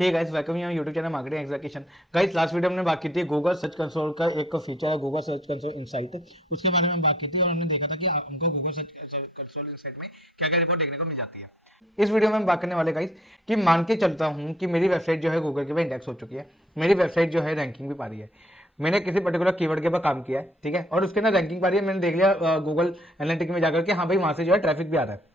Hey guys welcome you YouTube channel marketing execution. Guys last video हमने बात की थी गूगल सर्च कंसोल का एक फीचर है गूगल सर्च कंसोल इनसाइट, उसके बारे में बात की थी और हमने देखा था कि हमको गूगल सर्च कंसोल इनसाइट में क्या क्या रिपोर्ट देखने को मिल जाती है। इस वीडियो में हम बात करने वाले गाइस कि मान के चलता हूं कि मेरी वेबसाइट जो है गूगल के ऊपर इंडेक्स हो चुकी है, मेरी वेबसाइट जो है रैंकिंग भी पा रही है, मैंने किसी पर्टिकुलर कीवर्ड के ऊपर काम किया है, ठीक है, और उसके अंदर रैंकिंग पा रही है, मैंने देख लिया गूगल एनालिटिक्स में जाकर के हाँ भाई वहां से जो है ट्रैफिक भी आ रहा है।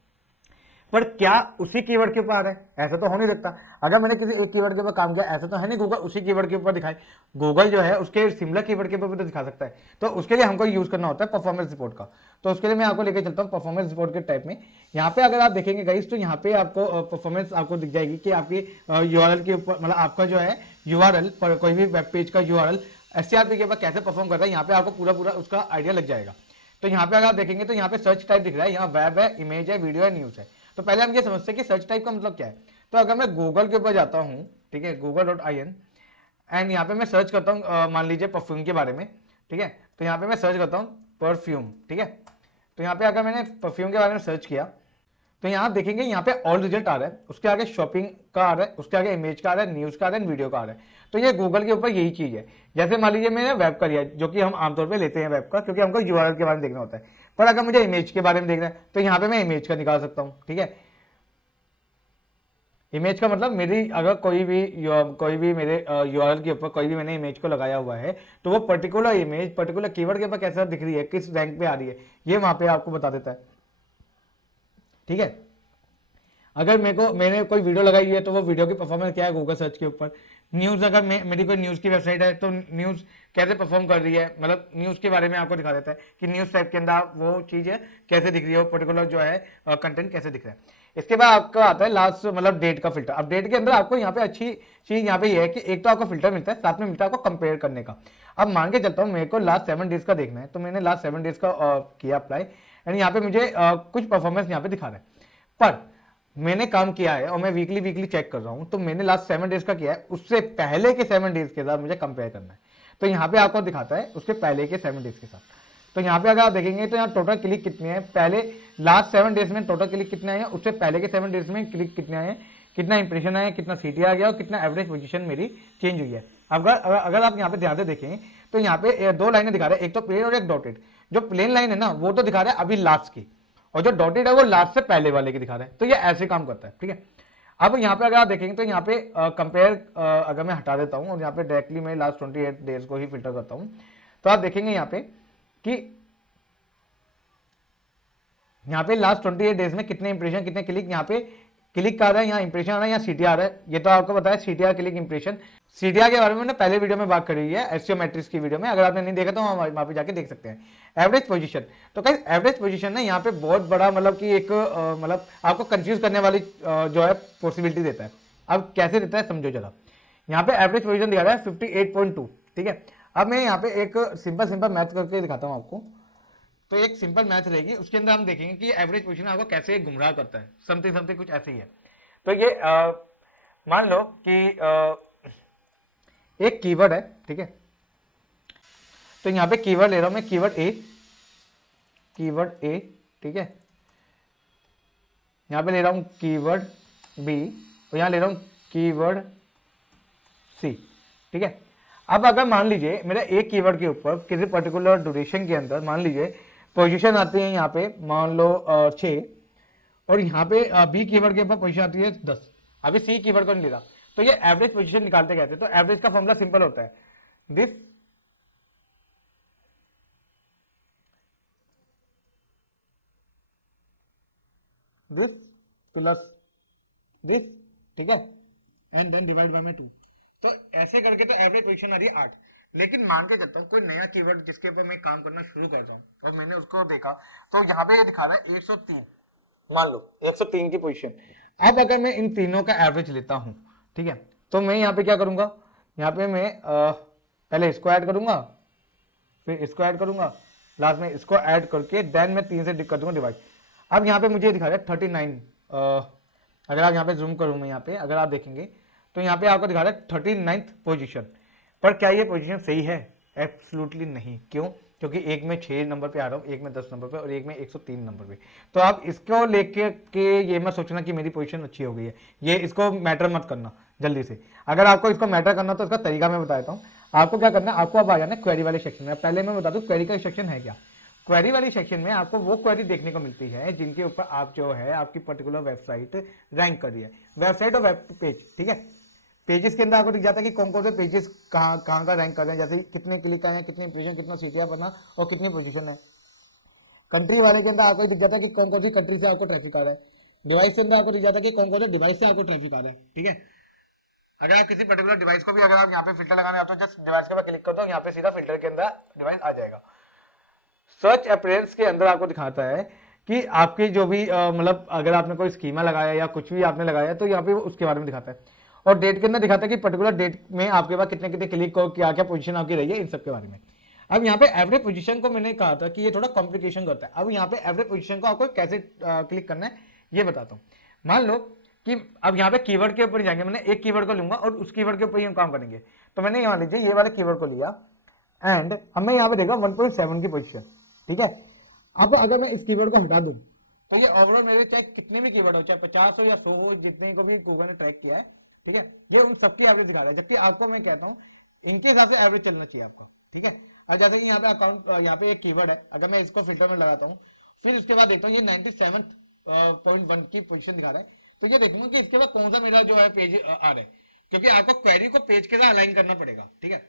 पर क्या उसी कीवर्ड के ऊपर आ रहा है? ऐसा तो हो नहीं सकता। अगर मैंने किसी एक कीवर्ड के ऊपर काम किया, ऐसा तो है नहीं गूगल उसी कीवर्ड के ऊपर दिखाए। गूगल जो है उसके सिमिलर कीवर्ड के ऊपर भी तो दिखा सकता है। तो उसके लिए हमको यूज करना होता है परफॉर्मेंस रिपोर्ट का। तो उसके लिए मैं आपको लेकर चलता हूँ परफॉर्मेंस रिपोर्ट के टाइप में। यहाँ पे अगर आप देखेंगे गाइस तो यहाँ पे आपको परफॉर्मेंस आपको दिख जाएगी कि आपकी यूआरएल के ऊपर, मतलब आपका जो है यूआरएल पर कोई भी वेब पेज का यूआरएल एससीआरपी के ऊपर कैसे परफॉर्म करता है, यहाँ पे आपको पूरा पूरा उसका आइडिया लग जाएगा। तो यहाँ पे अगर आप देखेंगे तो यहाँ पे सर्च टाइप दिख रहा है, यहाँ वेब है, इमेज है, वीडियो है, न्यूज है। तो पहले हम ये समझते हैं कि सर्च टाइप का मतलब क्या है। तो अगर मैं गूगल के ऊपर जाता हूँ, ठीक है, google.in, एंड यहाँ पे मैं सर्च करता हूँ मान लीजिए परफ्यूम के बारे में, ठीक है, तो यहाँ पे मैं सर्च करता हूँ परफ्यूम, ठीक है। तो यहाँ पे अगर मैंने परफ्यूम के बारे में सर्च किया तो यहाँ देखेंगे यहाँ पे ऑल रिजल्ट आ रहा है, उसके आगे शॉपिंग का आ रहा है, उसके आगे इमेज का आ रहा है, न्यूज का आ रहा है, वीडियो का आ रहा है। तो ये गूगल के ऊपर यही चीज है। जैसे मान लीजिए मैंने वेब का लिया, जो कि हम आमतौर पे लेते हैं वेब का, क्योंकि हमको यूआरएल के बारे में देखना होता है। पर अगर मुझे इमेज के बारे में देखना है तो यहाँ पे मैं इमेज का निकाल सकता हूँ, ठीक है। इमेज का मतलब मेरी अगर कोई भी मेरे यूआरएल के ऊपर कोई भी मैंने इमेज को लगाया हुआ है तो वो पर्टिकुलर इमेज पर्टिकुलर कीवर्ड के ऊपर कैसा दिख रही है, किस रैंक पे आ रही है, ये वहां पे आपको बता देता है, ठीक है। अगर मैंने कोई वीडियो लगाई है तो वो वीडियो की परफॉर्मेंस क्या है गूगल सर्च के ऊपर। न्यूज, अगर मेरी कोई न्यूज की वेबसाइट है तो न्यूज कैसे परफॉर्म कर रही है, मतलब न्यूज के बारे में आपको दिखा देता है कि न्यूज टाइप के अंदर वो चीज है कैसे दिख रही है, वो पर्टिकुलर जो है कंटेंट कैसे दिख रहा है। इसके बाद आपका आता है लास्ट, मतलब डेट का फिल्टर। अब डेट के अंदर आपको यहाँ पे अच्छी चीज यहाँ पे ये है कि एक तो आपको फिल्टर मिलता है, साथ में मिलता है आपको कंपेयर करने का। अब मान के चलता हूँ मेरे को लास्ट 7 डेज का देखना है, तो मैंने लास्ट 7 डेज का किया अप्लाई, एंड यहाँ पे मुझे कुछ परफॉर्मेंस यहाँ पे दिखा रहा है। पर मैंने काम किया है और मैं वीकली वीकली चेक कर रहा हूं, तो मैंने लास्ट 7 डेज का किया है, उससे पहले के 7 डेज के साथ मुझे कंपेयर करना है। तो यहाँ पे आपको दिखाता है उसके पहले के 7 डेज के साथ। तो यहाँ पे अगर आप देखेंगे तो यहाँ टोटल क्लिक कितने हैं, पहले लास्ट 7 डेज में टोटल क्लिक कितने आए हैं, उससे पहले के 7 डेज में क्लिक कितने आए हैं, कितना इंप्रेशन आया, कितना सीटी आ गया और कितना एवरेज पोजीशन मेरी चेंज हुई है। अगर आप यहाँ पे ध्यान से देखें तो यहाँ पे 2 लाइनें दिखा रहे हैं, एक तो प्लेन और एक डॉटेड। जो प्लेन लाइन है ना वो तो दिखा रहा है अभी लास्ट की, और जो डॉटेड है वो लास्ट से पहले वाले की दिखा रहा है। तो ये ऐसे काम करता है, ठीक है। अब यहाँ पे अगर आप देखेंगे तो यहाँ पे कंपेयर अगर मैं हटा देता हूँ और यहाँ पे डायरेक्टली मैं लास्ट 28 डेज को ही फिल्टर करता हूँ, तो आप देखेंगे यहाँ पे कि यहाँ पे लास्ट 28 डेज में कितने इंप्रेशन, कितने क्लिक, यहाँ पे क्लिक आ रहा है, यहाँ इंप्रेशन आ रहा है, यहाँ सीटीआर आ रहा है। ये तो आपको बताया सीटीआर, क्लिक, इंप्रेशन। सीटीआर के बारे में मैंने पहले वीडियो में बात करी है, एसईओ मैट्रिक्स की वीडियो में, अगर आपने नहीं देखा तो वहां पे जाके देख सकते हैं। एवरेज पोजीशन, तो कहीं एवरेज पोजीशन ना यहाँ पे बहुत बड़ा, मतलब कि एक मतलब आपको कंफ्यूज करने वाली जो है पॉसिबिलिटी देता है। अब कैसे देता है समझो जरा। यहाँ पे एवरेज पोजीशन दिखा रहा है 58.2, ठीक है। अब मैं यहाँ पे एक सिंपल मैथ करके दिखाता हूँ आपको। तो एक सिंपल मैथ रहेगी, उसके अंदर हम देखेंगे कि एवरेज पोजीशन आपको कैसे गुमराह करता है, समथिंग समथिंग कुछ ऐसे ही है। तो ये मान लो कि एक कीवर्ड है, ठीक है। तो यहाँ पे कीवर्ड ले रहा हूं मैं, कीवर्ड ए, ठीक है। यहाँ पे ले रहा हूं कीवर्ड बी और यहाँ ले रहा हूं कीवर्ड सी, ठीक है। अब अगर मान लीजिए मेरा एक कीवर्ड के ऊपर किसी पर्टिकुलर ड्यूरेशन के अंदर मान लीजिए पोजीशन आती है यहाँ पे मान लो 6, और यहाँ पे बी कीवर्ड के ऊपर पोजीशन आती है 10। अभी सी कीवर्ड को नहीं ले रहा, तो ये एवरेज पोजीशन निकालते कैसे। तो एवरेज का फॉर्मूला सिंपल होता है, दिस प्लस दिस, ठीक है, एंड देन डिवाइड बाय में 2। तो ऐसे करके तो एवरेज पोजीशन आ रही है 8। लेकिन मान के चलता हूँ कोई नया कीवर्ड जिसके ऊपर मैं काम करना शुरू कर रहा हूँ और मैंने उसको देखा, तो यहाँ पे ये दिखा रहा है 103, मान लो 103 की पोजीशन। अब अगर मैं इन तीनों का एवरेज लेता हूं, ठीक है, तो मैं यहाँ पे क्या करूंगा, यहाँ पे मैं पहले इसको ऐड करूंगा, फिर इसको ऐड करूंगा, लास्ट में इसको ऐड करके देन मैं 3 से कर दूंगा डिवाइड। अब यहाँ पे मुझे दिखा रहा है 39। अगर आप यहाँ पे जूम करूँ मैं, यहाँ पे अगर आप देखेंगे तो यहाँ पे आपको दिखा रहा है 39th पोजीशन। पर क्या ये पोजीशन सही है? एब्सोल्युटली नहीं। क्यों? क्योंकि एक में 6 नंबर पे आ रहा हूँ, एक में 10 नंबर पे और एक में 103 नंबर पे। तो आप इसको लेके के ये मत सोचना कि मेरी पोजीशन अच्छी हो गई है, ये इसको मैटर मत करना। जल्दी से। अगर आपको इसको मैटर करना तो इसका तरीका मैं बता देता हूँ। आपको क्या करना है, आपको अब आ जाना है क्वेरी वाले सेक्शन में। पहले मैं बता दूं क्वेरी का सेक्शन है क्या। क्वेरी वाली सेक्शन में आपको वो क्वेरी देखने को मिलती है जिनके ऊपर आप जो है आपकी पर्टिकुलर वेबसाइट रैंक कर रही है, वेबसाइट और वेब पेज, ठीक है। पेजेस के अंदर आपको दिख जाता है कि कौन कौन से पेजेस कहाँ का रैंक कर रहे हैं, जैसे कितने क्लिक आए हैं, कितने इंप्रेशन, कितना सीटीआर बना और कितनी पोजीशन है। कंट्री वाले के अंदर आपको दिख जाता है कि कौन कौन सी कंट्री से आपको ट्रैफिक आ रहा है। डिवाइस के अंदर आपको दिख जाता है कि कौन कौन से डिवाइस से आपको ट्रैफिक आ रहा है, ठीक है। अगर आप किसी पर्टिकुलर डिवाइस को भी अगर आप यहाँ पे फिल्टर लगाने आते हो, जस्ट डिवाइस के ऊपर क्लिक कर दो, यहाँ पे सीधा फिल्टर के अंदर डिवाइस आ जाएगा। सर्च अपीयरेंस के अंदर आपको दिखाता है कि आपकी जो भी मतलब अगर आपने कोई स्कीमा लगाया या कुछ भी आपने लगाया तो यहाँ पे उसके बारे में दिखाता है। और डेट के अंदर दिखाता है कि पर्टिकुलर डेट में आपके पास कितने कितने क्लिक को क्या क्या पोजीशन आपकी रही है, इन सब के बारे में। अब यहाँ पे एवरेज पोजीशन को मैंने कहा था कि ये थोड़ा कॉम्प्लिकेशन करता है। अब यहाँ पे एवरेज पोजीशन को आपको कैसे क्लिक करना है ये बताता हूँ। मान लो कि अब यहाँ पे कीवर्ड के ऊपर जाएंगे, मैंने एक कीवर्ड को लूंगा और उस कीवर्ड के ऊपर ही हम काम करेंगे। तो मैंने यहाँ लीजिए ये वाले कीवर्ड को लिया एंड हमें यहाँ पे देखा 1.7 की पोजीशन, ठीक है। अब अगर मैं इस कीवर्ड को हटा दूं तो ये ओवरऑल मेरे चाहे कितने भी कीवर्ड हो, चाहे 50 हो या 100 हो, जितने को भी गूगल ने ट्रैक किया है, ठीक है, ये उन सबकी एवरेज दिखा रहा है। जबकि आपको मैं कहता हूँ इनके हिसाब से एवरेज चलना चाहिए आपका, ठीक है। अब जैसे कि यहाँ पे अकाउंट, यहाँ पे एक कीवर्ड है, अगर मैं इसको फिल्टर में लगाता हूँ, फिर इसके बाद देखता हूँ ये 97.1 की पोजीशन दिखा रहा है, तो ये देखूंगा कि इसके बाद कौन सा मेरा जो है पेज आ रहा है, क्योंकि आपको क्वेरी को पेज के साथ अलाइन करना पड़ेगा, ठीक है।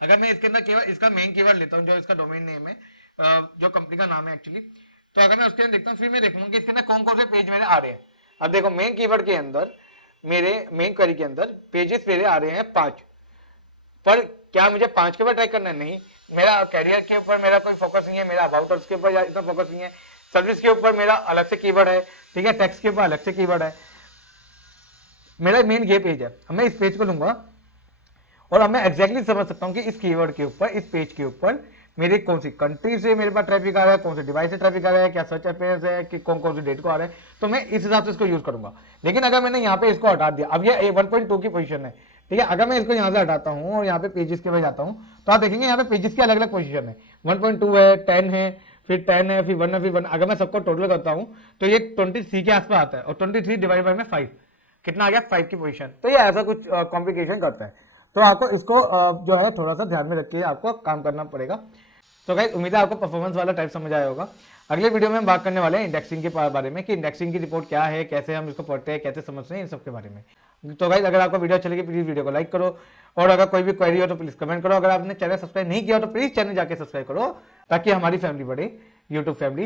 अगर मैं इसके अंदर केवल इसका मेन कीवर्ड लेता हूँ, जो इसका डोमेन नेम है, जो कंपनी का नाम है एक्चुअली, तो अगर मैं उसके अंदर देखता हूँ, फिर मैं देखूंगा कि इसके अंदर कौन कौन से पेज मेरे आ रहे हैं। अब देखो मेन कीवर्ड के अंदर, मेरे मेन क्वेरी के अंदर पेजेस मेरे आ रहे हैं 5, पर क्या मुझे 5 के ऊपर ट्रैक करना है? नहीं, मेरा कैरियर के ऊपर मेरा कोई फोकस नहीं है, मेरा अबाउट अस के ऊपर इतना फोकस नहीं है, सर्विस के ऊपर मेरा अलग से कीवर्ड है, ठीक है, टैक्स के ऊपर अलग से कीवर्ड है, मेरा मेन ये पेज है। अब मैं इस पेज को लूंगा और अब मैं एग्जैक्टली समझ सकता हूं कि इस कीवर्ड के ऊपर, इस पेज के ऊपर मेरे कौन सी कंट्री से मेरे पास ट्रैफिक आ रहा है, कौन से डिवाइस से ट्रैफिक आ रहा है, क्या सर्च अपीयरेंस है, कि कौन कौन सी डेट को आ रहा है, तो मैं इस हिसाब से इसको यूज करूंगा। लेकिन अगर मैंने यहाँ पे इसको हटा दिया, अब ये 1.2 की पोजीशन है, ठीक है, अगर मैं इसको यहाँ से हटाता हूँ और यहाँ पे पेजेस के पास जाता हूँ, तो आप देखेंगे यहाँ पे पेजेस की अलग अलग पोजीशन है, 1.2 है, 10 है, फिर 10 है, फिर 1 है, फिर 1। अगर मैं सबको टोटल करता हूँ तो ये 23 के आसपास आता है, और 23 डिवाइड बाय में 5 कितना आ गया, 5 की पोजीशन। तो ये ऐसा कुछ कॉम्प्लिकेशन करता है, तो आपको इसको जो है थोड़ा सा ध्यान में रख के आपको काम करना पड़ेगा। तो गाइस उम्मीद है आपको परफॉर्मेंस वाला टाइप समझ आया होगा। अगले वीडियो में हम बात करने वाले हैं इंडेक्सिंग के बारे में, कि इंडेक्सिंग की रिपोर्ट क्या है, कैसे हम इसको पढ़ते हैं, कैसे समझते हैं, इन सब के बारे में। तो गाइस अगर आपको वीडियो अच्छी लगी प्लीज वीडियो को लाइक करो, और अगर कोई भी क्वेरी हो तो प्लीज कमेंट करो। अगर आपने चैनल सब्सक्राइब नहीं किया तो प्लीज चैनल जाके सब्सक्राइब करो, ताकि हमारी फैमिली बढ़े, यूट्यूब फैमिली।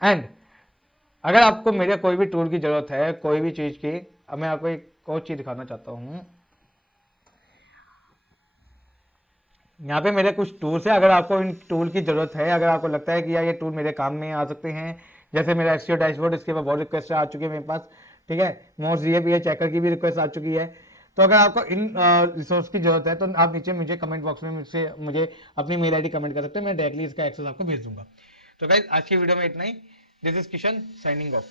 एंड अगर आपको मेरे कोई भी टूल की जरूरत है, कोई भी चीज की, अब मैं आपको एक और चीज दिखाना चाहता हूँ। यहाँ पे मेरे कुछ टूल्स है, अगर आपको इन टूल की जरूरत है, अगर आपको लगता है कि यार ये टूल मेरे काम में आ सकते हैं, जैसे मेरा एसईओ डैशबोर्ड, इसके बाद बहुत रिक्वेस्ट आ चुकी है मेरे पास, ठीक है, मोस्ट जीएपीए चेकर की भी रिक्वेस्ट आ चुकी है। तो अगर आपको इन रिसोर्स की जरूरत है तो आप नीचे मुझे कमेंट बॉक्स में मुझे अपनी मेल आईडी कमेंट कर सकते हैं, मैं डायरेक्टली इसका एक्सेस आपको भेज दूंगा। तो गाइस आज की वीडियो में इतना ही। This is Kishan signing of.